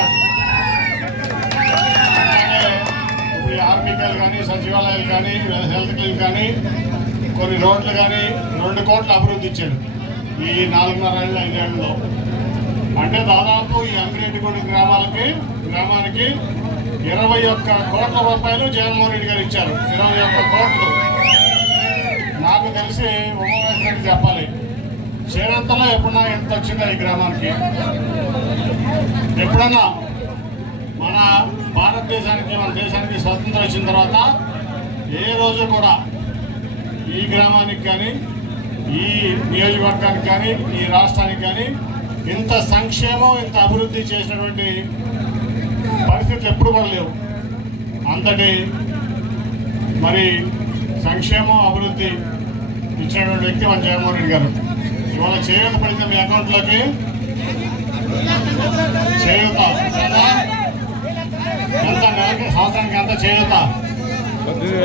Record. ఇప్పుడు ఆర్బికలు కానీ, సచివాలయాలు కానీ, హెల్త్ క్లినిక్ కానీ, కొన్ని రోడ్లు కానీ 2 కోట్ల అభివృద్ధి ఇచ్చాడు ఈ 4.5 ఏళ్ళు 5 ఏళ్ళలో. అంటే దాదాపు ఈ అంగిరెడ్డిగూడెం గ్రామానికి 21 కోట్ల రూపాయలు జగన్మోహన్ రెడ్డి గారు ఇచ్చారు. 21 కోట్లు. నాకు తెలిసి ఉమామహేశ్వరికి చెప్పాలి, చేరంతలో ఎప్పుడన్నా ఎంత వచ్చిందా ఈ గ్రామానికి? ఎప్పుడన్నా మన భారతదేశానికి, మన దేశానికి స్వతంత్రం వచ్చిన తర్వాత ఏ రోజు కూడా ఈ గ్రామానికి కానీ, ఈ నియోజకవర్గానికి కానీ, ఈ రాష్ట్రానికి కానీ ఇంత సంక్షేమం, ఇంత అభివృద్ధి చేసినటువంటి పరిస్థితులు ఎప్పుడు కూడా లేవు. అంతటి మరి సంక్షేమం, అభివృద్ధి ఇచ్చినటువంటి వ్యక్తి మన జగన్మోహన్ రెడ్డి గారు. ఇవాళ చేయూత పడితే మీ అకౌంట్లోకి చేయూత ఎంత, నెలకి సంవత్సరానికి ఎంత చేయూత?